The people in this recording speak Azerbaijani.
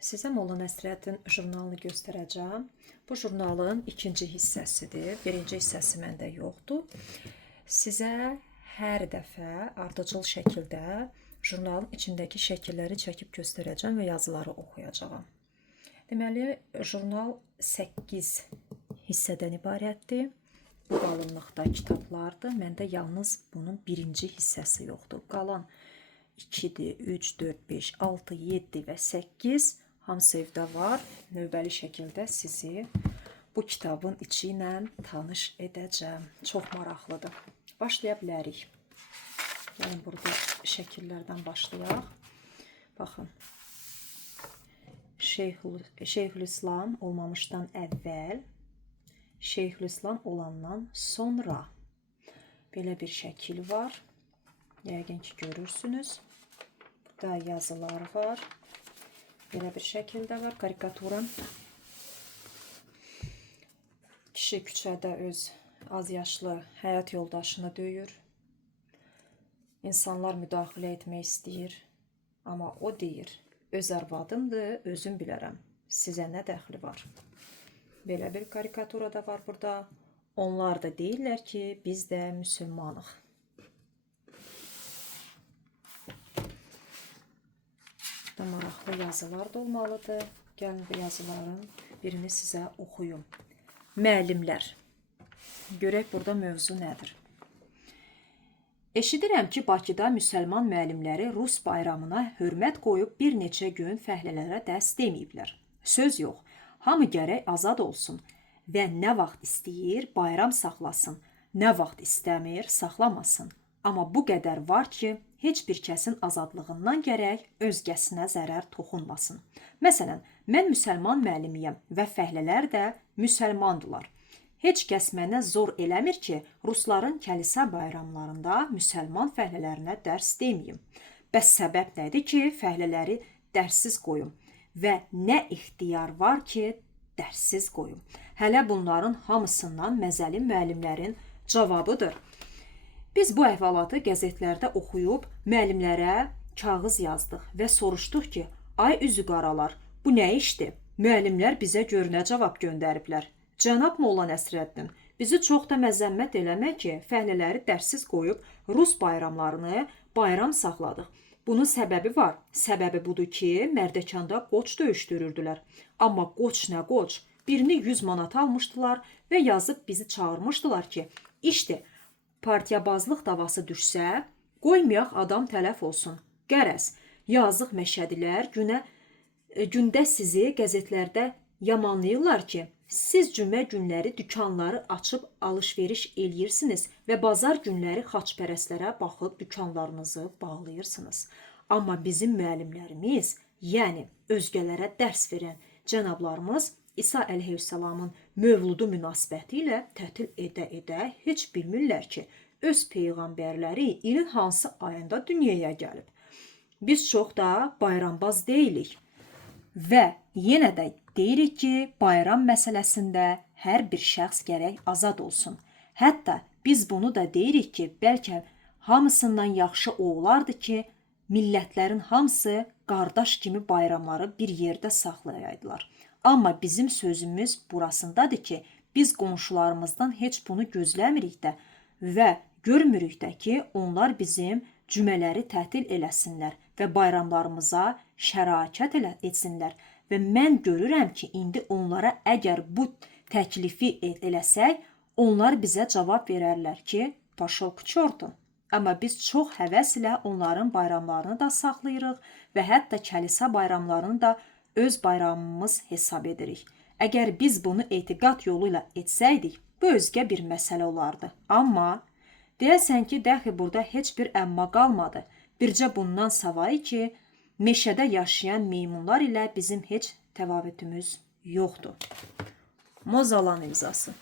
Sizə Molla Nəsrəddin jurnalını göstərəcəm. Bu jurnalın ikinci hissəsidir. Birinci hissəsi məndə yoxdur. Sizə hər dəfə ardıcıl şəkildə jurnalın içindəki şəkilləri çəkib göstərəcəm və yazıları oxuyacağam. Deməli, jurnal 8 hissədən ibarətdir. Bu qalınlıqda kitablardır. Məndə yalnız bunun birinci hissəsi yoxdur. Qalan 2-dir, 3, 4, 5, 6, 7 və 8 hamısı evdə var. Növbəli şəkildə sizi bu kitabın içi ilə tanış edəcəm. Çox maraqlıdır. Başlaya bilərik. Yəni, burada şəkillərdən başlayaq. Baxın. Şeyxülislam olmamışdan əvvəl, Şeyxülislam olandan sonra belə bir şəkil var. Yəqin ki, görürsünüz. Burada yazılar var. Belə bir şəkildə var. Karikatura. Kişi küçədə öz az yaşlı həyat yoldaşını döyür. İnsanlar müdaxilə etmək istəyir. Amma o deyir, öz arvadımdır, özüm bilərəm. Sizə nə dəxli var? Belə bir karikatura da var burada. Onlar da deyirlər ki, biz də müsəlmanıq. Burada maraqlı yazılar da olmalıdır. Gəlin bu yazıların birini sizə oxuyum. Müəllimlər. Görək burada mövzu nədir? Eşidirəm ki, Bakıda müsəlman müəllimləri Rus bayramına hörmət qoyub bir neçə gün fəhlələrə dərs deməyiblər. Söz yox, hamı gərək azad olsun və nə vaxt istəyir bayram saxlasın, nə vaxt istəmir saxlamasın. Amma bu qədər var ki, heç bir kəsin azadlığından gərək özgəsinə zərər toxunmasın. Məsələn, mən müsəlman müəllimiyəm və fəhlələr də müsəlmandılar. Heç kəs mənə zor eləmir ki, Rusların kəlisə bayramlarında müsəlman fəhlələrinə dərs deməyim. Bəs səbəb nədir ki, fəhlələri dərssiz qoyum və nə ixtiyar var ki, dərssiz qoyum. Hələ bunların hamısından məzəli müəllimlərin cavabıdır. Biz bu əhvalatı qəzetlərdə oxuyub müəllimlərə kağız yazdıq və soruşduq ki, ay üzü qaralar, bu nə işdir? Müəllimlər bizə gör nə cavab göndəriblər. Cənab Molla Nəsrəddin, bizi çox da məzəmmət eləmək ki, fəhlələri dərssiz qoyub Rus bayramlarını bayram saxladıq. Bunun səbəbi var. Səbəbi budur ki, Mərdəkanda qoç döyüşdürürdülər. Amma qoç nə qoç? Birini 100 manat almışdılar və yazıb bizi çağırmışdılar ki, işdir, partiyabazlıq davası düşsə, qoymayaq adam tələf olsun. Qərəz, yazıq məşədilər gündə sizi qəzetlərdə yamanlayırlar ki, siz cümə günləri dükanları açıb alış-veriş eləyirsiniz və bazar günləri xaçpərəstlərə baxıb dükanlarınızı bağlayırsınız. Amma bizim müəllimlərimiz, yəni özgələrə dərs verən cənablarımız İsa əleyhissalamın mövludu münasibəti ilə tətil edə heç bilmirlər ki, öz peyğəmbərləri ilin hansı ayında dünyaya gəlib. Biz çox da bayrambaz deyilik və yenə də deyirik ki, bayram məsələsində hər bir şəxs gərək azad olsun. Hətta biz bunu da deyirik ki, bəlkə hamısından yaxşı o olardı ki, millətlərin hamısı qardaş kimi bayramları bir yerdə saxlayaydılar. Amma bizim sözümüz burasındadır ki, biz qonşularımızdan heç bunu gözləmirik də və görmürük də ki, onlar bizim cümələri tətil eləsinlər və bayramlarımıza şəraət etsinlər. Və mən görürəm ki, indi onlara əgər bu təklifi eləsək, onlar bizə cavab verərlər ki, paşol ku çortu. Amma biz çox həvəs ilə onların bayramlarını da saxlayırıq və hətta kəlisə bayramlarını da öz bayramımız hesab edirik. Əgər biz bunu etiqad yolu ilə etsəydik, bu özgə bir məsələ olardı. Amma deyəsən ki, dəxi burada heç bir əmma qalmadı. Bircə bundan savayı ki, meşədə yaşayan meymunlar ilə bizim heç təvabütümüz yoxdur. Mozalan imzası.